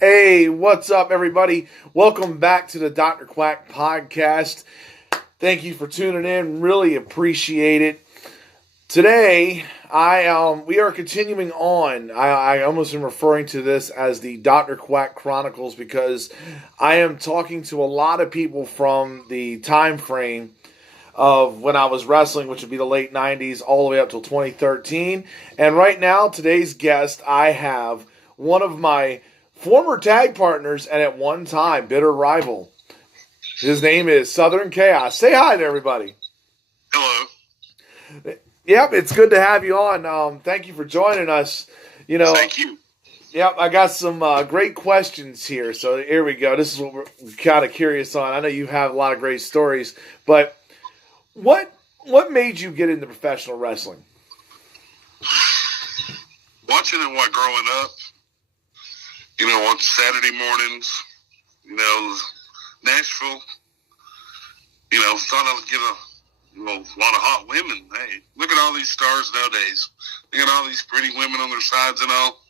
Hey, what's up, everybody? Welcome back to the Dr. Quack podcast. Thank you for tuning in. Really appreciate it. Today, we are continuing on. I almost am referring to this as the Dr. Quack Chronicles because I am talking to a lot of people from the time frame of when I was wrestling, which would be the late 90s all the way up till 2013. And right now, today's guest, I have one of my former tag partners and at one time bitter rival. His name is Southern Kaos. Say hi to everybody. Hello. Yep, it's good to have you on. Thank you for joining us. Thank you. Yep, I got some great questions here. So here we go. This is what we're kind of curious on. I know you have a lot of great stories, but what made you get into professional wrestling? Watching it while growing up, on Saturday mornings, Nashville, thought I would get a lot of hot women. Hey, look at all these stars nowadays. Look at all these pretty women on their sides and all.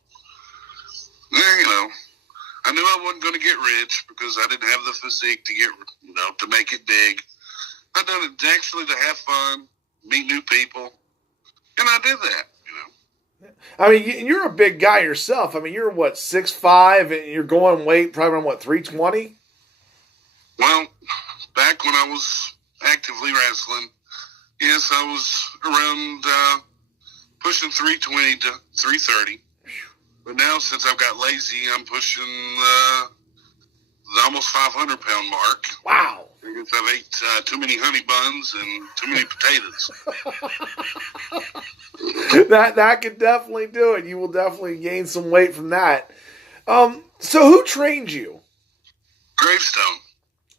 I knew I wasn't going to get rich because I didn't have the physique to get, to make it big. I done it actually to have fun, meet new people, and I did that. I mean, you're a big guy yourself. I mean, you're 6'5", and you're going weight probably around 320. Well, back when I was actively wrestling, yes, I was around pushing 320 to 330. But now, since I've got lazy, I'm pushing the almost 500-pound mark. Wow. I guess I've ate too many honey buns and too many potatoes. that could definitely do it. You will definitely gain some weight from that. So who trained you? Gravestone.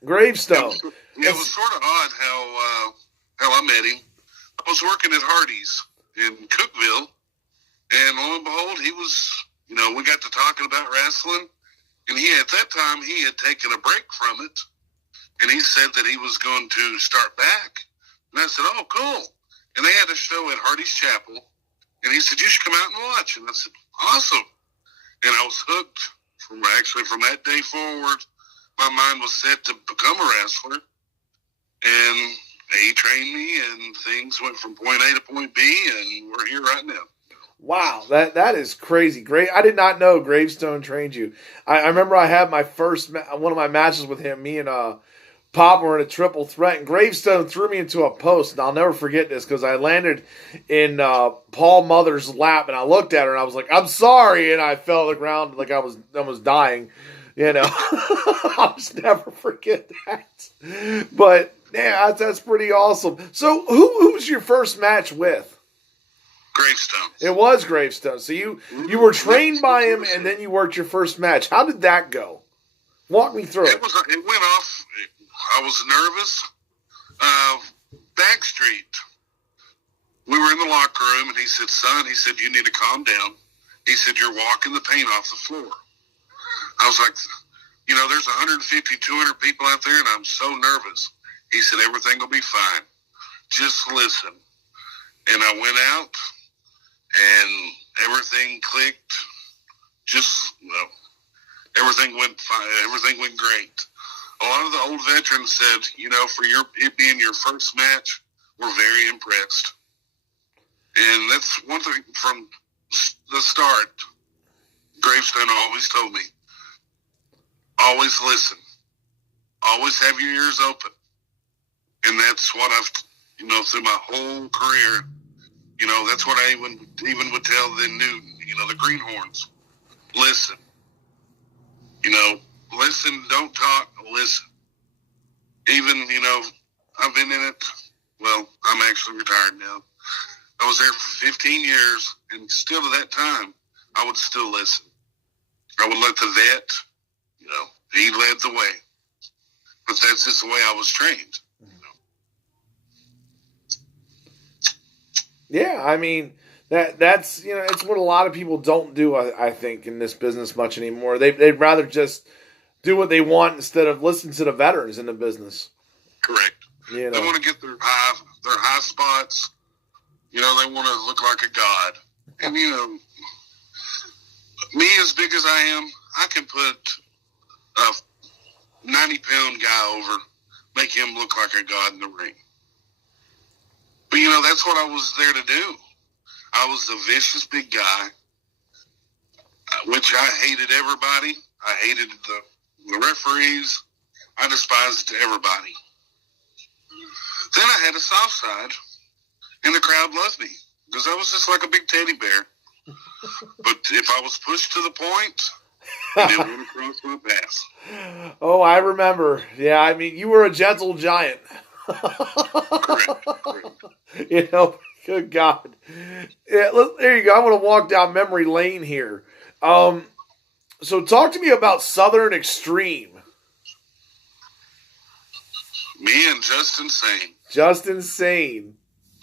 It was sort of odd how I met him. I was working at Hardee's in Cookeville, and lo and behold, he was, we got to talking about wrestling, and at that time, he had taken a break from it. And he said that he was going to start back. And I said, oh, cool. And they had a show at Hardee's Chapel. And he said, you should come out and watch. And I said, awesome. And I was hooked from that day forward. My mind was set to become a wrestler. And he trained me, and things went from point A to point B, and we're here right now. Wow, that is crazy. Great. I did not know Gravestone trained you. I remember I had my one of my matches with him. Me and Pop were in a triple threat, and Gravestone threw me into a post, and I'll never forget this because I landed in Paul Mother's lap, and I looked at her, and I was like, I'm sorry, and I fell to the ground like I was almost dying, I'll just never forget that. But, yeah, that's pretty awesome. So, who was your first match with? Gravestone. It was Gravestone. So, you were trained by him, and then you worked your first match. How did that go? Walk me through it. It went off. I was nervous. Backstreet. We were in the locker room, and he said, son, you need to calm down. He said, you're walking the paint off the floor. I was like, there's 150, 200 people out there, and I'm so nervous. He said, everything will be fine. Just listen. And I went out, and everything clicked. Everything went fine. Everything went great. A lot of the old veterans said, for it being your first match, we're very impressed. And that's one thing from the start. Gravestone always told me, always listen. Always have your ears open. And that's what I've, through my whole career, that's what I even would tell the new, the greenhorns. Listen. Listen, don't talk, listen. Even, I've been in it, well, I'm actually retired now. I was there for 15 years, and still to that time, I would still listen. I would let the vet, he led the way. But that's just the way I was trained. Yeah, I mean, that's it's what a lot of people don't do, I think, in this business much anymore. They'd rather just do what they want instead of listen to the veterans in the business. Correct. They want to get their high spots. They want to look like a god. And me as big as I am, I can put a 90-pound guy over, make him look like a god in the ring. But, that's what I was there to do. I was the vicious big guy, which I hated everybody. I hated the referees. I despised everybody. Then I had a soft side, and the crowd loved me because I was just like a big teddy bear. But if I was pushed to the point, he didn't want to cross my path. Oh, I remember. Yeah, I mean, you were a gentle giant. Correct. Good God. Yeah, there you go. I'm going to walk down memory lane here. So talk to me about Southern Extreme. Me and Justin Sane. Justin Sane.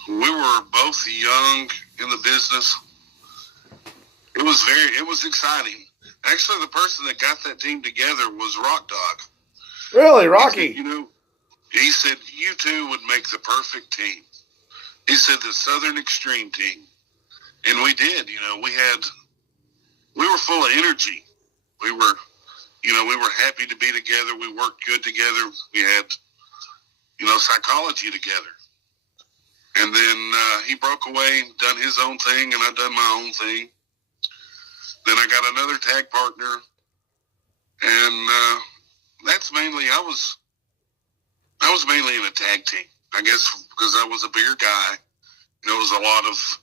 We were both young in the business. It was exciting. Actually, the person that got that team together was Rock Dog. Really, Rocky? He said, you two would make the perfect team. He said the Southern Extreme team. And we did. We were full of energy. We were happy to be together. We worked good together. We had, psychology together. And then he broke away, done his own thing, and I done my own thing. Then I got another tag partner, and that's mainly I was mainly in a tag team. I guess because I was a bigger guy. It was a lot of,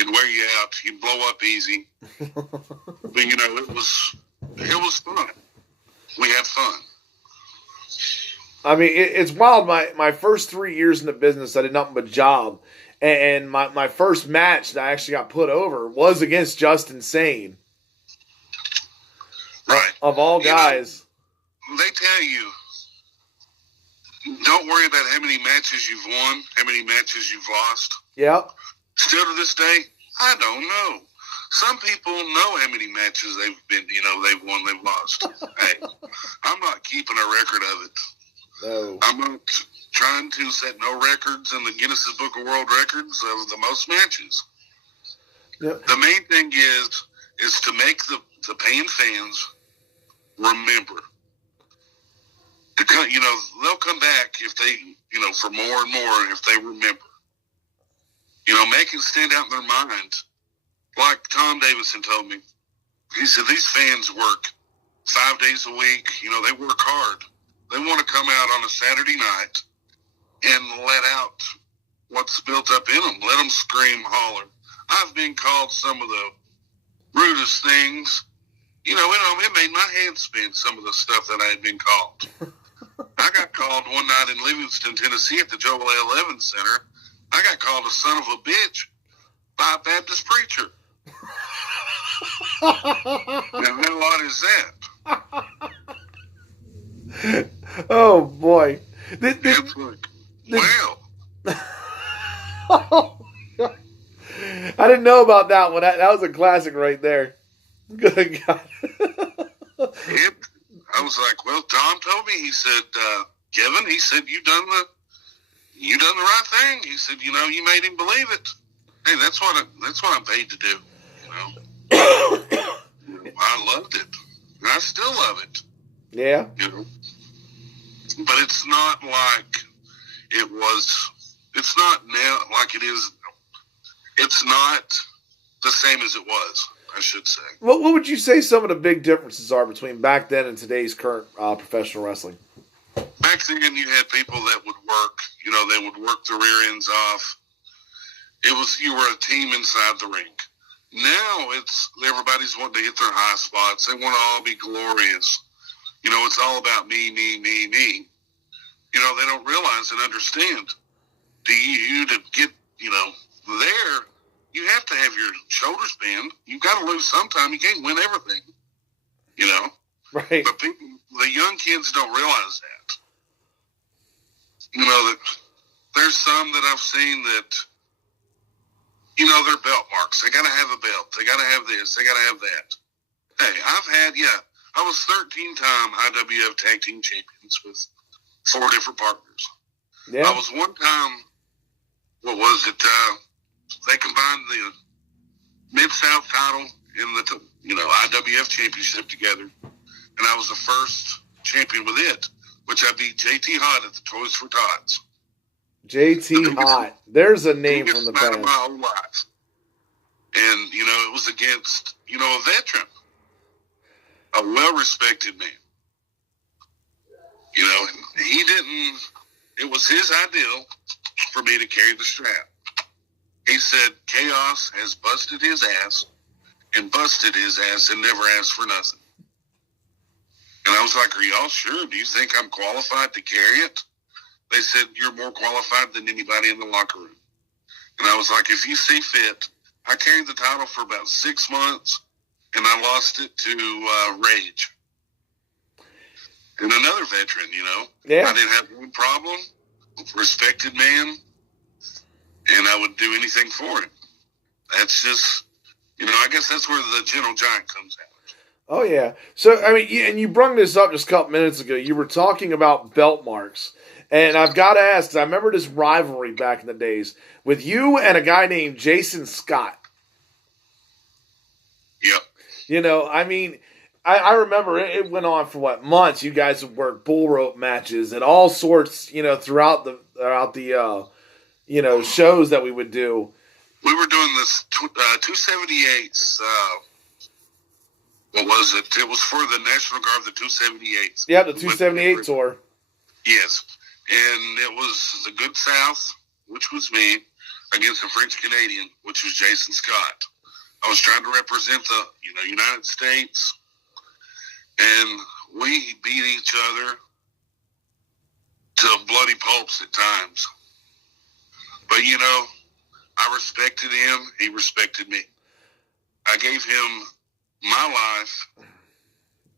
it'd wear you out. You'd blow up easy. But it was fun. We had fun. I mean, it's wild. My first 3 years in the business, I did nothing but job. And my first match that I actually got put over was against Justin Sane. Right. Of all guys. They tell you, don't worry about how many matches you've won, how many matches you've lost. Yep. Still to this day, I don't know. Some people know how many matches they've been, they've won, they've lost. Hey, I'm not keeping a record of it. No. I'm not trying to set no records in the Guinness Book of World Records of the most matches. Yep. The main thing is to make the paying fans remember. They'll come back if they, for more and more if they remember. Make it stand out in their mind. Like Tom Davison told me, he said these fans work 5 days a week. They work hard. They want to come out on a Saturday night and let out what's built up in them. Let them scream, holler. I've been called some of the rudest things. It made my head spin, some of the stuff that I had been called. I got called one night in Livingston, Tennessee at the Joel L. Evans Center. I got called a son of a bitch by a Baptist preacher. Now, how odd is that? Oh, boy. It's like, well. I didn't know about that one. That was a classic right there. Good God. I was like, well, Tom told me, he said, Kevin, he said, you done the right thing. He said, you made him believe it. Hey, that's what I'm paid to do. I loved it. And I still love it. Yeah. But it's not like it was, it's not now like it is. It's not the same as it was, I should say. What would you say some of the big differences are between back then and today's current professional wrestling? Back then, you had people that would work. They would work the rear ends off. You were a team inside the ring. Now it's everybody's wanting to hit their high spots. They want to all be glorious. It's all about me, me, me, me. They don't realize and understand. You to get, there, you have to have your shoulders bent. You've got to lose sometime. You can't win everything. Right. But the young kids don't realize that. That there's some that I've seen that, they're belt marks. They got to have a belt. They got to have this. They got to have that. Hey, I was 13-time IWF Tag Team Champions with 4 different partners. Yeah. I was one time, what was it? They combined the Mid-South title in the IWF championship together, and I was the first champion with it, which I beat JT Hott at the Toys for Tots. JT Hott. There's a name from the band. band. Of my whole life. And, it was against, a veteran, a well-respected man. He didn't, it was his ideal for me to carry the strap. He said, Kaos has busted his ass and never asked for nothing. And I was like, are y'all sure? Do you think I'm qualified to carry it? They said, you're more qualified than anybody in the locker room. And I was like, if you see fit, I carried the title for about 6 months, and I lost it to Rage. And another veteran, Yeah. I didn't have one problem, respected man, and I would do anything for him. That's just, I guess that's where the gentle giant comes out. Oh, yeah. So, I mean, and you brung this up just a couple minutes ago. You were talking about belt marks. And I've got to ask, 'cause I remember this rivalry back in the days with you and a guy named Jason Scott. Yep. I mean, I remember it went on for months. You guys would work bull rope matches and all sorts, throughout the shows that we would do. We were doing this 278s. What was it? It was for the National Guard, the 278s. Yeah, the 278 tour. Yes. And it was the Good South, which was me, against the French Canadian, which was Jason Scott. I was trying to represent the United States, and we beat each other to bloody pulps at times. But, I respected him. He respected me. I gave him my life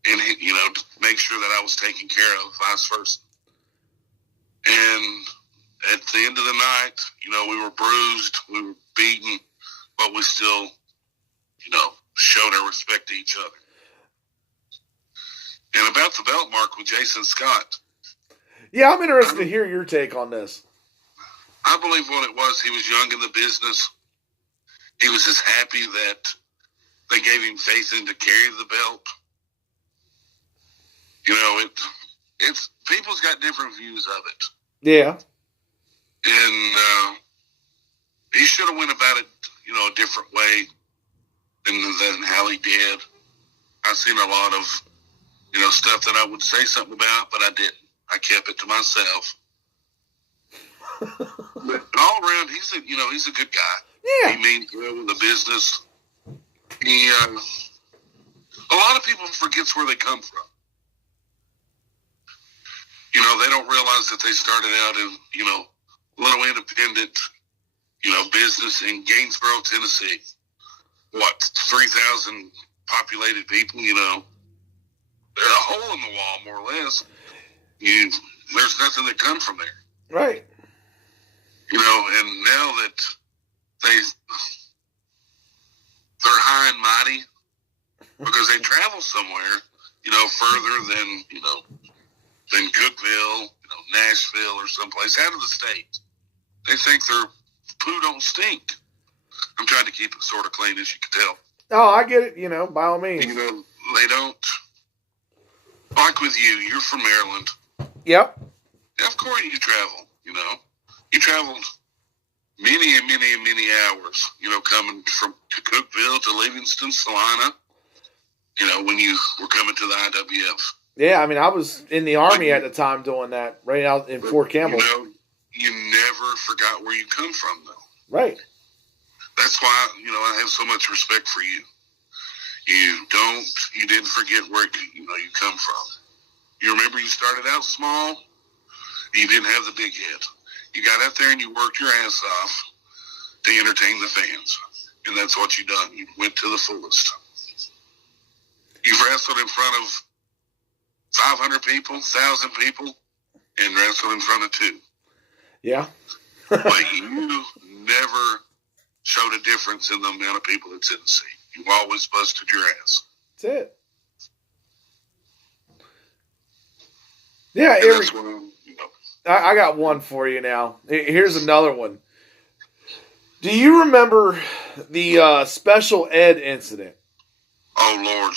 and, to make sure that I was taken care of, vice versa. And at the end of the night, we were bruised, we were beaten, but we still, showed our respect to each other. And about the belt mark with Jason Scott. Yeah, I'm interested to hear your take on this. I believe what it was, he was young in the business. He was just happy that they gave him faith in to carry the belt. It's people's got different views of it. Yeah. And he should have went about it, a different way than how he did. I've seen a lot of, stuff that I would say something about, but I didn't. I kept it to myself. But all around, he's a good guy. Yeah. He means well with the business. He, a lot of people forgets where they come from. They don't realize that they started out in, little independent, business in Gainesboro, Tennessee. 3,000 populated people, They're a hole in the wall, more or less. There's nothing that comes from there. Right. And now that they're high and mighty because they travel somewhere, further than Cookeville, Nashville or someplace out of the state. They think their poo don't stink. I'm trying to keep it sort of clean, as you can tell. Oh, I get it, by all means. They don't. Like with you, you're from Maryland. Yep. Of course you travel, You traveled many and many and many hours, coming from Cookeville to Livingston, Salina, when you were coming to the IWF. Yeah, I mean, I was in the Army at the time doing that, right out in Fort Campbell. You never forgot where you come from, though. Right. That's why, I have so much respect for you. You didn't forget where, you come from. You remember you started out small, you didn't have the big head. You got out there and you worked your ass off to entertain the fans. And that's what you done. You went to the fullest. You've wrestled in front of 500 people, 1,000 people, and wrestled in front of 2. Yeah. But you never showed a difference in the amount of people that's in the seat. You always busted your ass. That's it. Yeah, that's what, I got one for you now. Here's another one. Do you remember the special ed incident? Oh, Lord.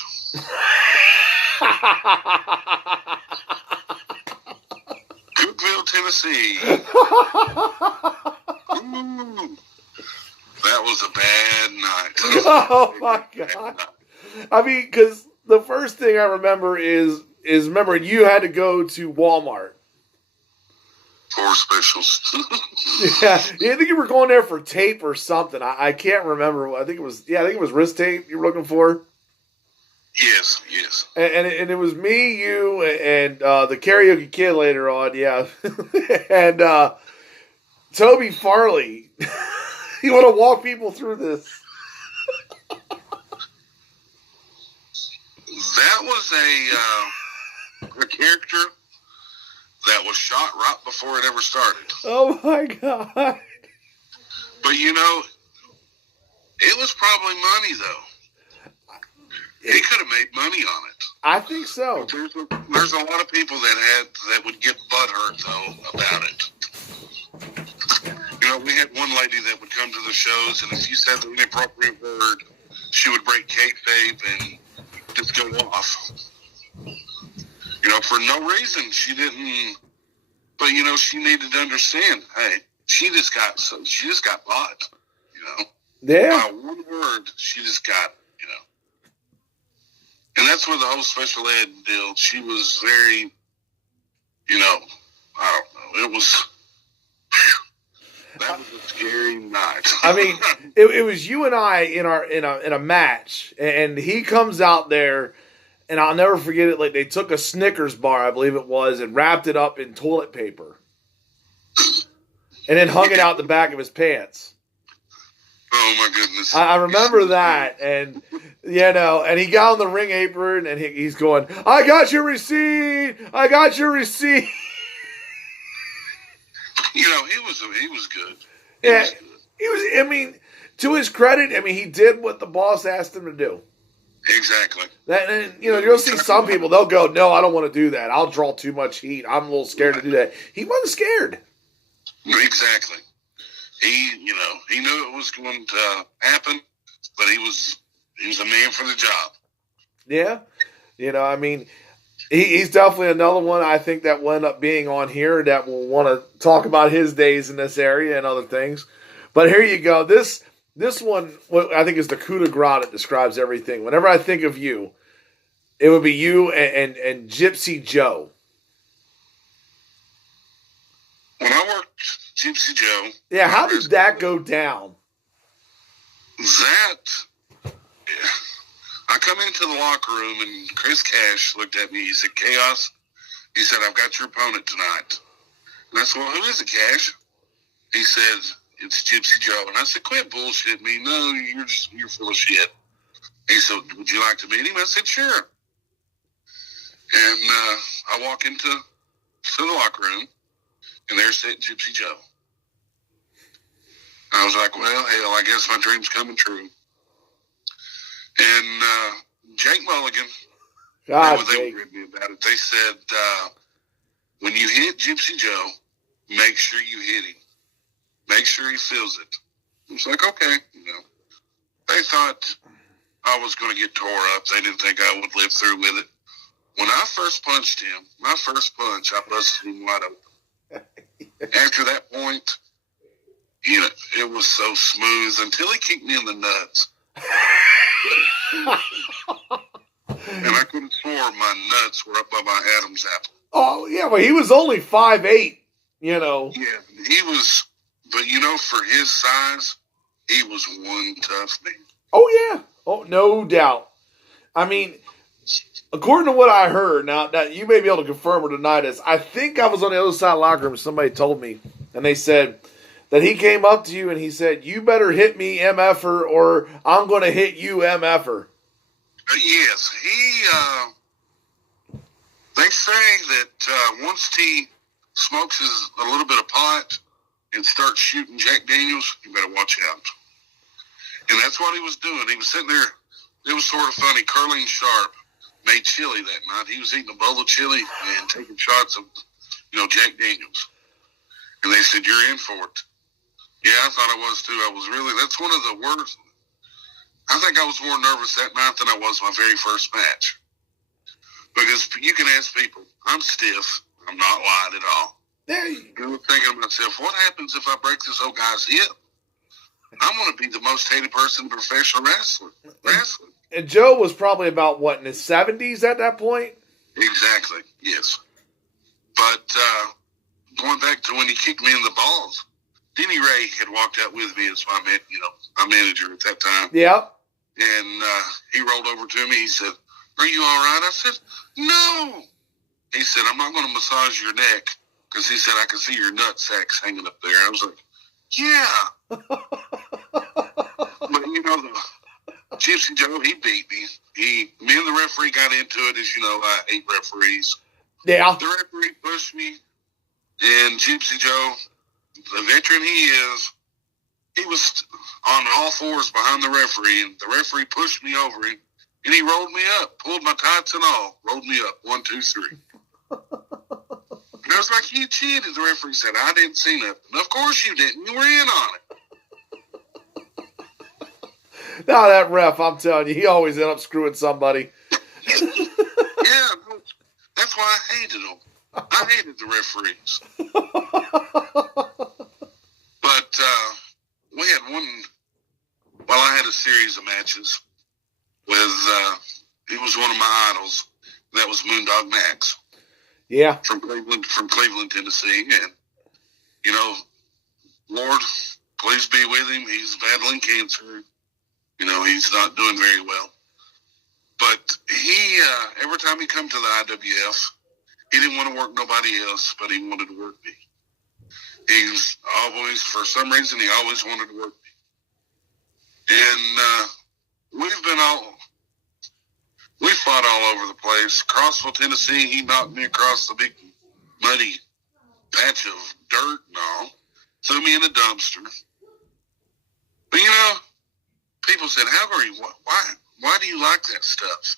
Cookeville, Tennessee. Ooh, that was a bad night. Oh my God. I mean, because the first thing I remember is remember you had to go to Walmart. For specials. Yeah, I think you were going there for tape or something. I can't remember. I think it was wrist tape you were looking for. Yes. And it was me, you, and the karaoke kid later on, yeah, and Toby Farley. You want to walk people through this? That was a character that was shot right before it ever started. Oh my God! But it was probably money though. He could have made money on it. I think so. There's a lot of people that would get butthurt though about it. We had one lady that would come to the shows, and if you said the inappropriate word, she would break kayfabe and just go off. For no reason. She didn't. But she needed to understand. Hey, she just got bought. Yeah. By one word, she just got. And that's where the whole special ed deal. She was very. I don't know. It was. That was a scary night. I mean, it was you and I in a match, and he comes out there, and I'll never forget it. Like they took a Snickers bar, I believe it was, and wrapped it up in toilet paper, and then hung it out the back of his pants. Oh my goodness! I remember that, and and he got on the ring apron, and he's going, "I got your receipt. I got your receipt." He was good. He was. I mean, to his credit, he did what the boss asked him to do. Exactly. And you'll see some people, they'll go, "No, I don't want to do that. I'll draw too much heat. I'm a little scared to do that." He wasn't scared. Exactly. He knew it was going to happen, but he was a man for the job. Yeah. He's definitely another one I think that will end up being on here that will want to talk about his days in this area and other things. But here you go. This one, what I think is the coup de grace that describes everything. Whenever I think of you, it would be you and Gypsy Joe. When I worked Gypsy Joe. Yeah, how did that go down? I come into the locker room and Chris Cash looked at me. He said, "Kaos," he said, "I've got your opponent tonight." And I said, "Well, who is it, Cash?" He said, "It's Gypsy Joe." And I said, "Quit bullshitting me. No, you're full of shit." He said, "Would you like to meet him?" I said, "Sure." And I walk into the locker room, and there's sitting Gypsy Joe. I was like, "Well, hell, I guess my dream's coming true." And Jake Mulligan, they were me about it. They said, when you hit Gypsy Joe, make sure you hit him. Make sure he feels it. I was like, okay. They thought I was going to get tore up. They didn't think I would live through with it. When I first punched him, my first punch, I busted him wide open. After that point, it was so smooth until he kicked me in the nuts. And I could have swore my nuts were up by my Adam's apple. Oh, yeah, but he was only 5'8", Yeah, he was, but for his size, he was one tough man. Oh, yeah. Oh, no doubt. I mean, according to what I heard, now you may be able to confirm or deny this, I think I was on the other side of the locker room, somebody told me, and they said that he came up to you and he said, "You better hit me, MFer, or I'm going to hit you, MFer." Yes, they say that once he smokes a little bit of pot and starts shooting Jack Daniels, you better watch out. And that's what he was doing. He was sitting there. It was sort of funny. Curling Sharp made chili that night. He was eating a bowl of chili and taking shots of, Jack Daniels. And they said, "You're in for it." Yeah, I thought I was too. I was really, that's one of the worst. I think I was more nervous that night than I was my very first match. Because you can ask people, I'm stiff. I'm not lying at all. Yeah. I'm thinking to myself, what happens if I break this old guy's hip? I'm going to be the most hated person in professional wrestling. And Joe was probably about, what, in his 70s at that point? Exactly, yes. But going back to when he kicked me in the balls, Denny Ray had walked out with me as my manager at that time. Yeah. And he rolled over to me. He said, "Are you all right?" I said, "No." He said, "I'm not going to massage your neck," because he said, "I can see your nut sacks hanging up there." I was like, "Yeah." But, the Gypsy Joe, he beat me. Me and the referee got into it. As you know, I hate referees. Yeah. The referee pushed me, and Gypsy Joe, the veteran he was on all fours behind the referee, and the referee pushed me over him, and he rolled me up, pulled my tights and all, rolled me up, 1, 2, 3. And I was like, "You cheated." The referee said, "I didn't see nothing." "Of course you didn't. You were in on it." Now that ref, I'm telling you, he always end up screwing somebody. Yeah, that's why I hated them. I hated the referees. But we had I had a series of matches with, he was one of my idols. That was Moondog Max. Yeah. From Cleveland, Tennessee. And, Lord, please be with him. He's battling cancer. He's not doing very well. But he, every time he come to the IWF, he didn't want to work nobody else, but he wanted to work me. He's always, for some reason, he always wanted to work me. And we fought all over the place. Crossville, Tennessee, he knocked me across the big muddy patch of dirt and all. Threw me in a dumpster. But, people said, why do you like that stuff?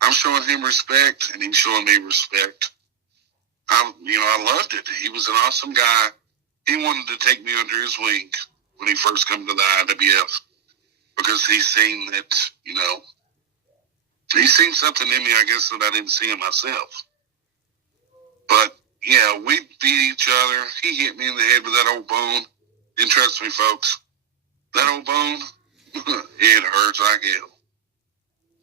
I'm showing him respect, and he's showing me respect. I loved it. He was an awesome guy. He wanted to take me under his wing when he first came to the IWF because he's seen that, he's seen something in me, I guess, that I didn't see in myself. But, yeah, we beat each other. He hit me in the head with that old bone. And trust me, folks, that old bone, it hurts like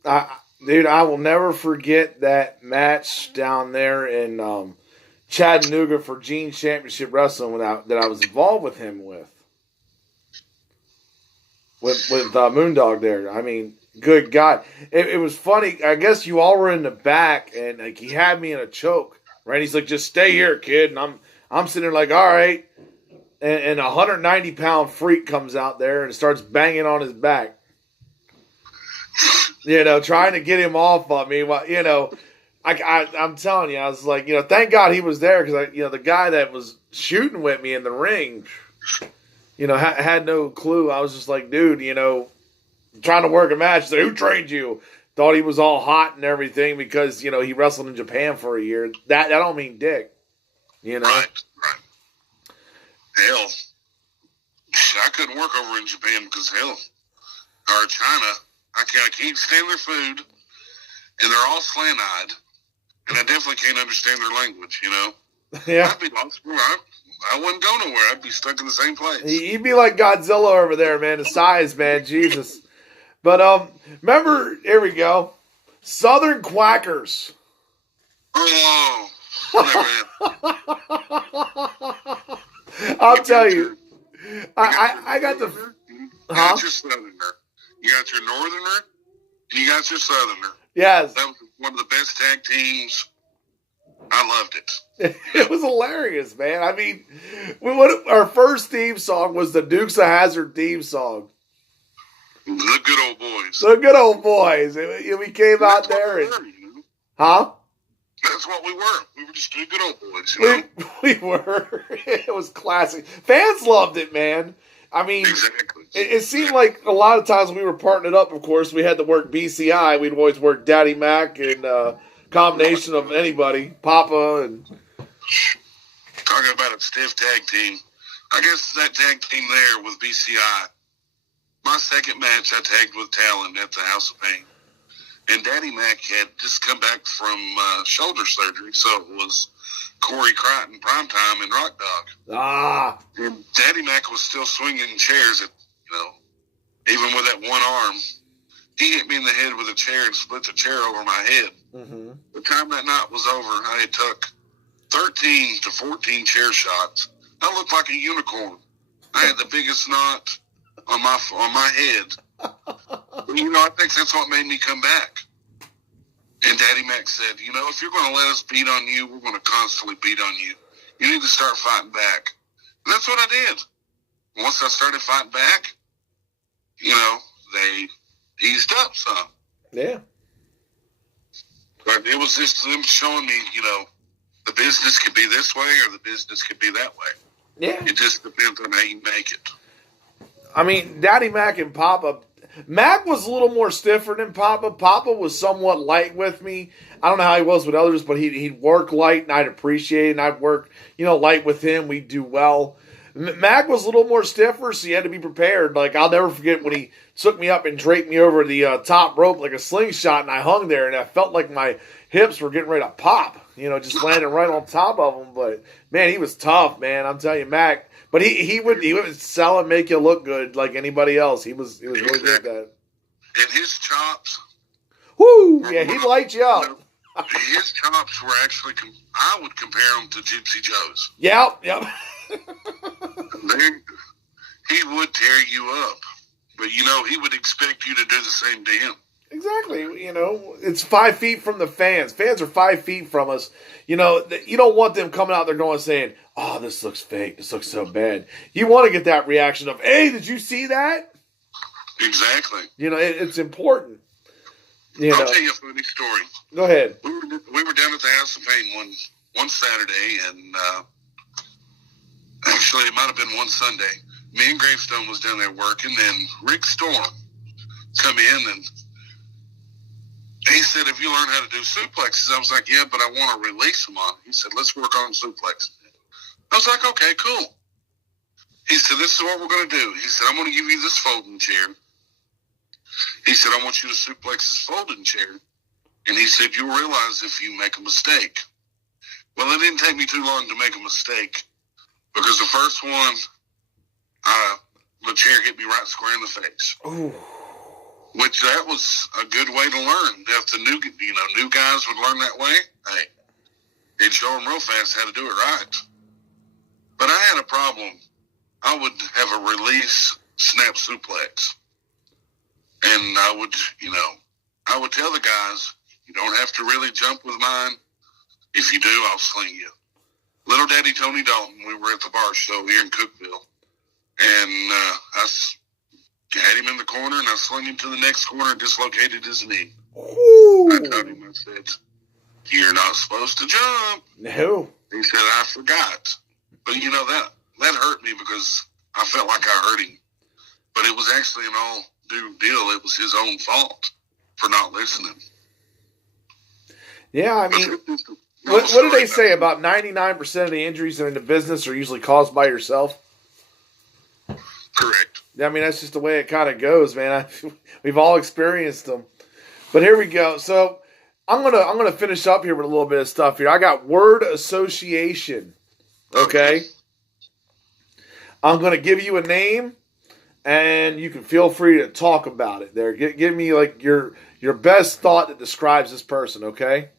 hell. Dude, I will never forget that match down there in Chattanooga for Gene Championship Wrestling that I was involved with him with Moondog there. I mean, good God. It was funny. I guess you all were in the back, and like he had me in a choke, right? He's like, "Just stay here, kid." And I'm sitting there like, all right. And a 190-pound freak comes out there and starts banging on his back. Trying to get him off of me. I'm telling you, I was like, thank God he was there because, the guy that was shooting with me in the ring, had no clue. I was just like, dude, trying to work a match. Said, "Who trained you?" Thought he was all hot and everything because, he wrestled in Japan for a year. That don't mean dick, Right. Hell, I couldn't work over in Japan because or China, I can't stand their food, and they're all slant-eyed, and I definitely can't understand their language, Yeah. I'd be lost. I wouldn't go nowhere. I'd be stuck in the same place. You'd be like Godzilla over there, man. The size, man. Jesus. But, remember, here we go. Southern Quackers. Oh, I'll tell you. I got the... You got your Southerner. You got your Northerner. And you got your Southerner. Yes. That was one of the best tag teams. I loved it. It was hilarious, man. I mean, our first theme song was the Dukes of Hazzard theme song. The good old boys. The good old boys. We came out there and... Huh? That's what we were. We were just good old boys, We were. It was classic. Fans loved it, man. I mean, exactly. It seemed like a lot of times we were partnered up, of course. We had to work BCI. We'd always work Daddy Mac and combination of anybody. Papa and... Talking about a stiff tag team. I guess that tag team there with BCI, My second match, I tagged with Talon at the House of Pain. And Daddy Mac had just come back from shoulder surgery, so it was Corey Crichton primetime and Rock Dog. Ah. And Daddy Mac was still swinging chairs at, even with that one arm. He hit me in the head with a chair and split the chair over my head. Mm-hmm. The time that night was over, I had took 13 to 14 chair shots. I looked like a unicorn. I had the biggest knot on my head. I think that's what made me come back. And Daddy Mac said, if you're going to let us beat on you, we're going to constantly beat on you. You need to start fighting back. And that's what I did. Once I started fighting back, they eased up some. Yeah. But it was just them showing me, the business could be this way or the business could be that way. Yeah. It just depends on how you make it. I mean, Daddy Mac and Papa. Mac was a little more stiffer than Papa. Papa was somewhat light with me. I don't know how he was with others, but he'd work light, and I'd appreciate it. And I'd work, light with him. We'd do well. Mac was a little more stiffer, so you had to be prepared. Like, I'll never forget when he took me up and draped me over the top rope like a slingshot, and I hung there, and I felt like my hips were getting ready to pop, just landing right on top of him. But, man, he was tough, man. I'm telling you, Mac. But he would sell and make you look good like anybody else. He was really good at that. And his chops. Woo! Yeah, he'd light you up. His chops were actually, I would compare them to Gypsy Joe's. Yep. He would tear you up. But, he would expect you to do the same to him. Exactly. It's 5 feet from the fans. Fans are 5 feet from us. You don't want them coming out there going saying, oh, this looks fake. This looks so bad. You want to get that reaction of, hey, did you see that? Exactly. It's important. I'll tell you a funny story. Go ahead. We were down at the House of Pain one Saturday, and actually it might have been one Sunday. Me and Gravestone was down there working, and Rick Storm come in, and he said, have you learned how to do suplexes? I was like, yeah, but I want to release them on. He said, let's work on suplexes. I was like, okay, cool. He said, this is what we're going to do. He said, I'm going to give you this folding chair. He said, I want you to suplex this folding chair. And he said, you'll realize if you make a mistake. Well, it didn't take me too long to make a mistake because the first one, the chair hit me right square in the face. Ooh. Which that was a good way to learn. If the new guys would learn that way, hey, it'd show them real fast how to do it right. But I had a problem. I would have a release snap suplex. And I would tell the guys, you don't have to really jump with mine. If you do, I'll sling you. Little Daddy Tony Dalton, we were at the bar show here in Cookeville. And I had him in the corner, and I slung him to the next corner and dislocated his knee. Ooh. I told him, I said, you're not supposed to jump. No. He said, I forgot. But, that hurt me because I felt like I hurt him. But it was actually an all due deal. It was his own fault for not listening. Yeah, I mean, what do they say? About 99% of the injuries in the business are usually caused by yourself? Correct. I mean, that's just the way it kind of goes, man. We've all experienced them. But here we go. So I'm gonna finish up here with a little bit of stuff here. I got word association. Okay. I'm gonna give you a name, and you can feel free to talk about it. There, give me like your best thought that describes this person. Okay.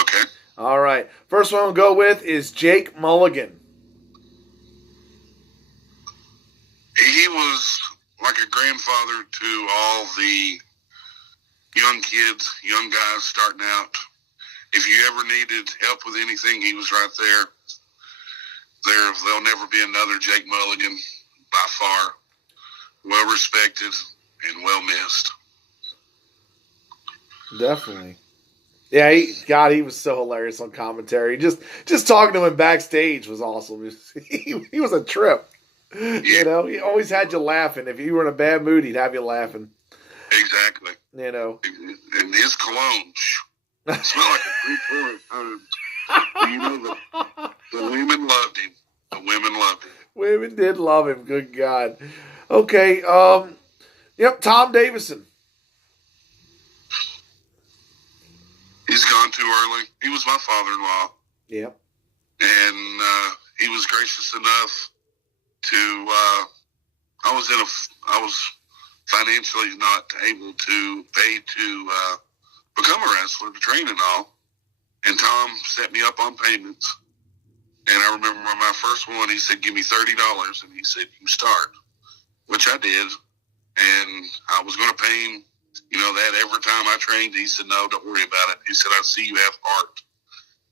Okay. All right. First one I'll go with is Jake Mulligan. He was like a grandfather to all the young kids, young guys starting out. If you ever needed help with anything, he was right there. There'll never be another Jake Mulligan, by far. Well respected and well missed. Definitely. Yeah, he was so hilarious on commentary. Just talking to him backstage was awesome. He was a trip. Yeah. He always had you laughing. If you were in a bad mood, he'd have you laughing. Exactly. And his cologne smelled like a 3/4. The women loved him. The women loved him. Women did love him. Good God. Okay. Yep, Tom Davison. He's gone too early. He was my father-in-law. Yep. And he was gracious enough to. I was financially not able to pay to become a wrestler, to train and all. And Tom set me up on payments. And I remember my first one, he said, "Give me $30," and he said, "You start," which I did. And I was going to pay him, that every time I trained. He said, "No, don't worry about it." He said, "I see you have heart."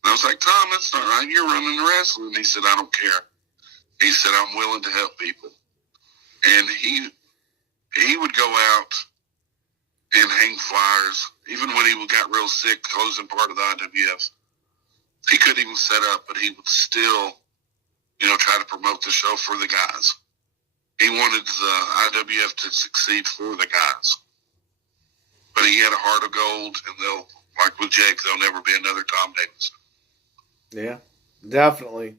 And I was like, "Tom, that's not right. You're running the wrestling." And he said, "I don't care." He said, "I'm willing to help people." And he would go out and hang flyers, even when he got real sick, closing part of the IWF. He couldn't even set up, but he would still, try to promote the show for the guys. He wanted the IWF to succeed for the guys. But he had a heart of gold, and like with Jake, there'll never be another Tom Davidson. Yeah, definitely.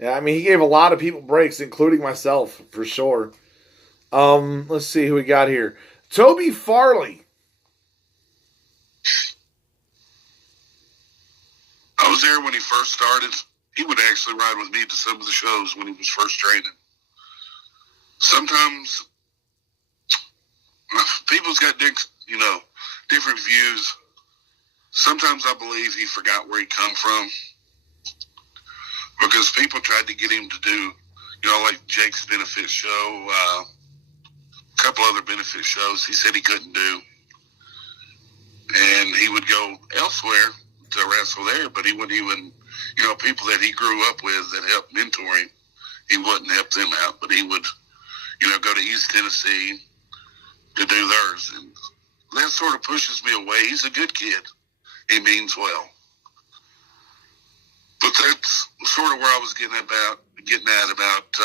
Yeah, I mean, he gave a lot of people breaks, including myself, for sure. Let's see who we got here. Toby Farley. I was there when he first started. He would actually ride with me to some of the shows when he was first training. Sometimes people's got different views. Sometimes I believe he forgot where he come from, because people tried to get him to do, like Jake's benefit show, a couple other benefit shows he said he couldn't do. And he would go elsewhere to wrestle there, but he wouldn't even, people that he grew up with that helped mentor him, he wouldn't help them out, but he would, go to East Tennessee to do theirs. And that sort of pushes me away. He's a good kid. He means well. But that's sort of where I was getting at about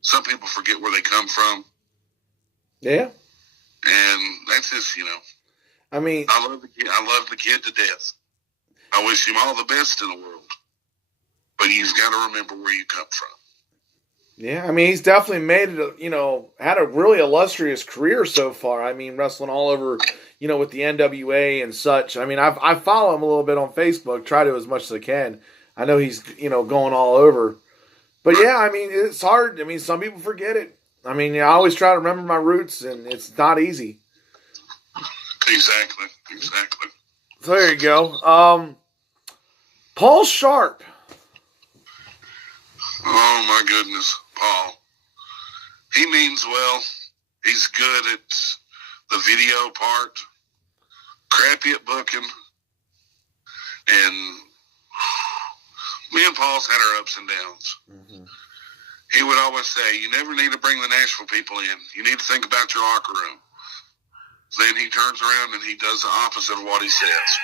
some people forget where they come from. Yeah. And that's just, I mean, I love the kid to death. I wish him all the best in the world. But you've got to remember where you come from. Yeah, I mean, he's definitely made it, had a really illustrious career so far. I mean, wrestling all over, with the NWA and such. I mean, I follow him a little bit on Facebook, try to as much as I can. I know he's, going all over. But yeah, I mean, it's hard. I mean, some people forget it. I mean, I always try to remember my roots, and it's not easy. Exactly. So there you go. Paul Sharp. Oh, my goodness, Paul. He means well. He's good at the video part, crappy at booking. And me and Paul's had our ups and downs. Mm-hmm. He would always say, you never need to bring the Nashville people in. You need to think about your locker room. Then he turns around and he does the opposite of what he says.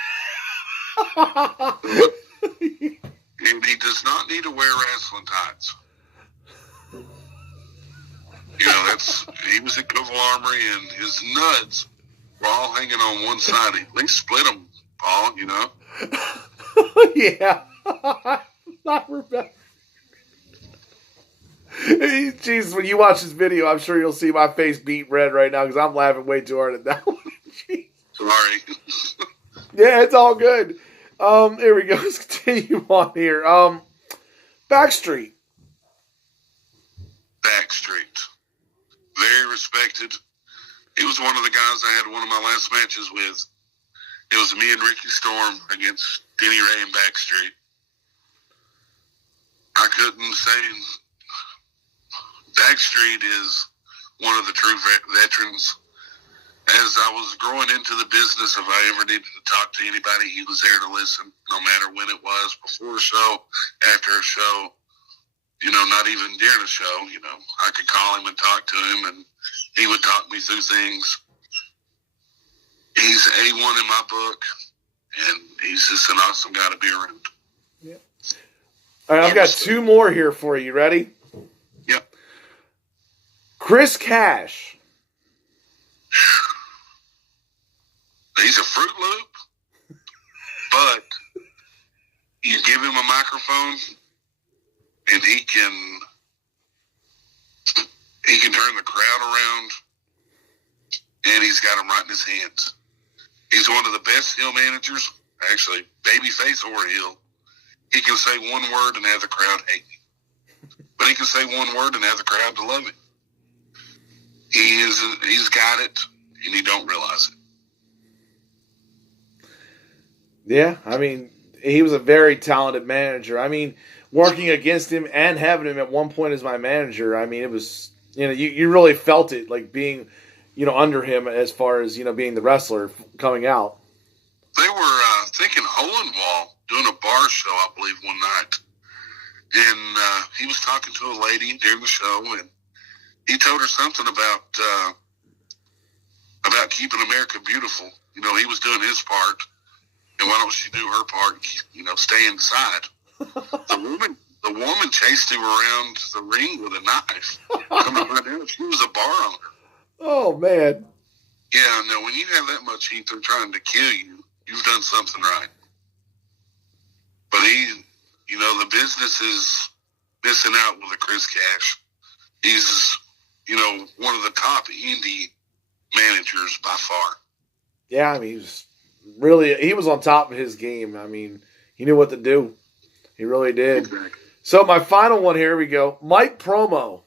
And he does not need to wear wrestling tights. He was at Covil Armory, and his nuts were all hanging on one side. At least split them, Paul, Yeah. I remember. Jeez, when you watch this video, I'm sure you'll see my face beat red right now because I'm laughing way too hard at that one. Sorry. Yeah, it's all good. Here we go. Let's continue on here. Backstreet. Very respected. He was one of the guys I had one of my last matches with. It was me and Ricky Storm against Denny Ray and Backstreet. I couldn't say Backstreet is one of the true veterans. As I was growing into the business, if I ever needed to talk to anybody, he was there to listen, no matter when it was, before a show, after a show, not even during a show. I could call him and talk to him, and he would talk me through things. He's A1 in my book, and he's just an awesome guy to be around. Yeah. All right, I've got two more here for you. Ready? Yep. Chris Cash. He's a Fruit Loop, but you give him a microphone, and he can turn the crowd around. and he's got them right in his hands. He's one of the best heel managers, actually, babyface or heel. He can say one word and have the crowd hate him. But he can say one word and have the crowd to love him. He's got it, and he don't realize it. Yeah, I mean, he was a very talented manager. I mean, working against him and having him at one point as my manager, I mean, it was, you really felt it, like being, under him as far as, being the wrestler coming out. They were thinking Hohenwald doing a bar show, I believe, one night. And he was talking to a lady during the show, and he told her something about keeping America beautiful. He was doing his part, and why don't she do her part? Stay inside. The woman chased him around the ring with a knife. Come to find out, she was a bar owner. Oh man! Yeah, no. When you have that much heat, they're trying to kill you. You've done something right. But the business is missing out with a Chris Cash. He's, one of the top indie managers by far. Yeah, I mean, he was on top of his game. I mean, he knew what to do. He really did. Exactly. So my final one, here we go. Mike Promo.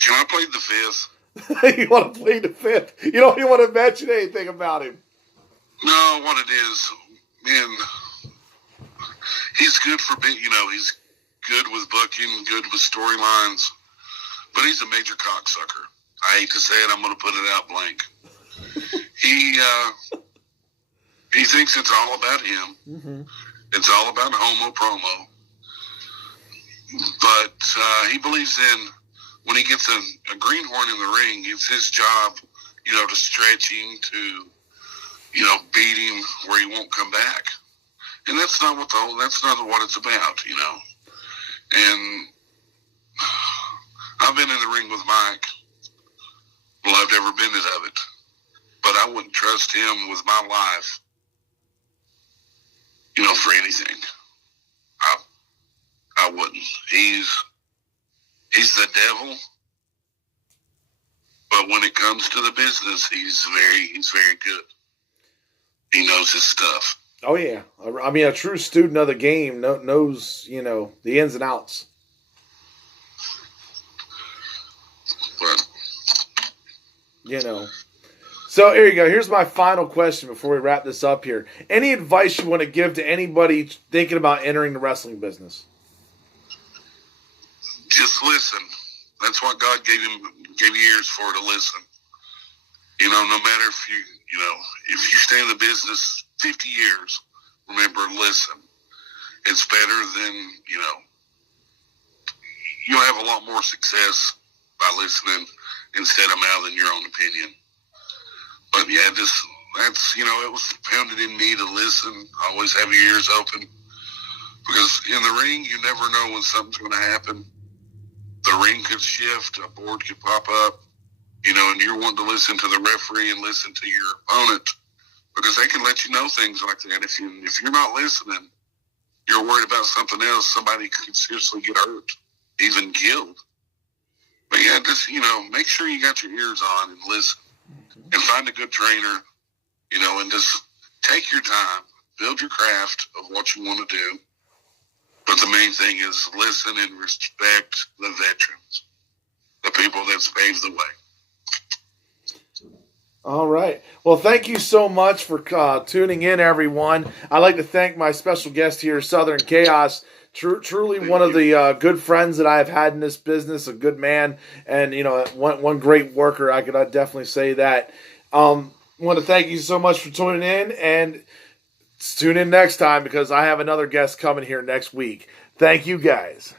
Can I play the fifth? You want to play the fifth? You don't even want to mention anything about him. No, what it is, man, he's good for, he's good with booking, good with storylines, but he's a major cocksucker. I hate to say it, I'm going to put it out blank. He thinks it's all about him. Mm-hmm. It's all about homo promo. But he believes when he gets a greenhorn in the ring, it's his job, to stretch him, to, beat him where he won't come back. And that's not what it's about, And I've been in the ring with Mike. Loved every minute of it. But I wouldn't trust him with my life, for anything. I wouldn't. He's the devil. But when it comes to the business, he's very good. He knows his stuff. Oh yeah, I mean, a true student of the game knows the ins and outs. But, So here you go. Here's my final question before we wrap this up here. Any advice you want to give to anybody thinking about entering the wrestling business? Just listen. That's what God gave you ears for, to listen. No matter if if you stay in the business 50 years, remember, listen. It's better than, you'll have a lot more success by listening instead of mouthing your own opinion. But yeah, that's, it was pounded in me to listen. Always have your ears open. Because in the ring, you never know when something's going to happen. The ring could shift, a board could pop up, and you're wanting to listen to the referee and listen to your opponent, because they can let you know things like that. If you're not listening, you're worried about something else. Somebody could seriously get hurt, even killed. But yeah, just, make sure you got your ears on and listen, and find a good trainer, and just take your time, build your craft of what you want to do. But the main thing is listen and respect the veterans, the people that's paved the way. All right. Well, thank you so much for tuning in, everyone. I'd like to thank my special guest here, Southern Kaos. Truly one of the good friends that I've had in this business, a good man, and one great worker. I could definitely say that. I want to thank you so much for tuning in, and tune in next time because I have another guest coming here next week. Thank you, guys.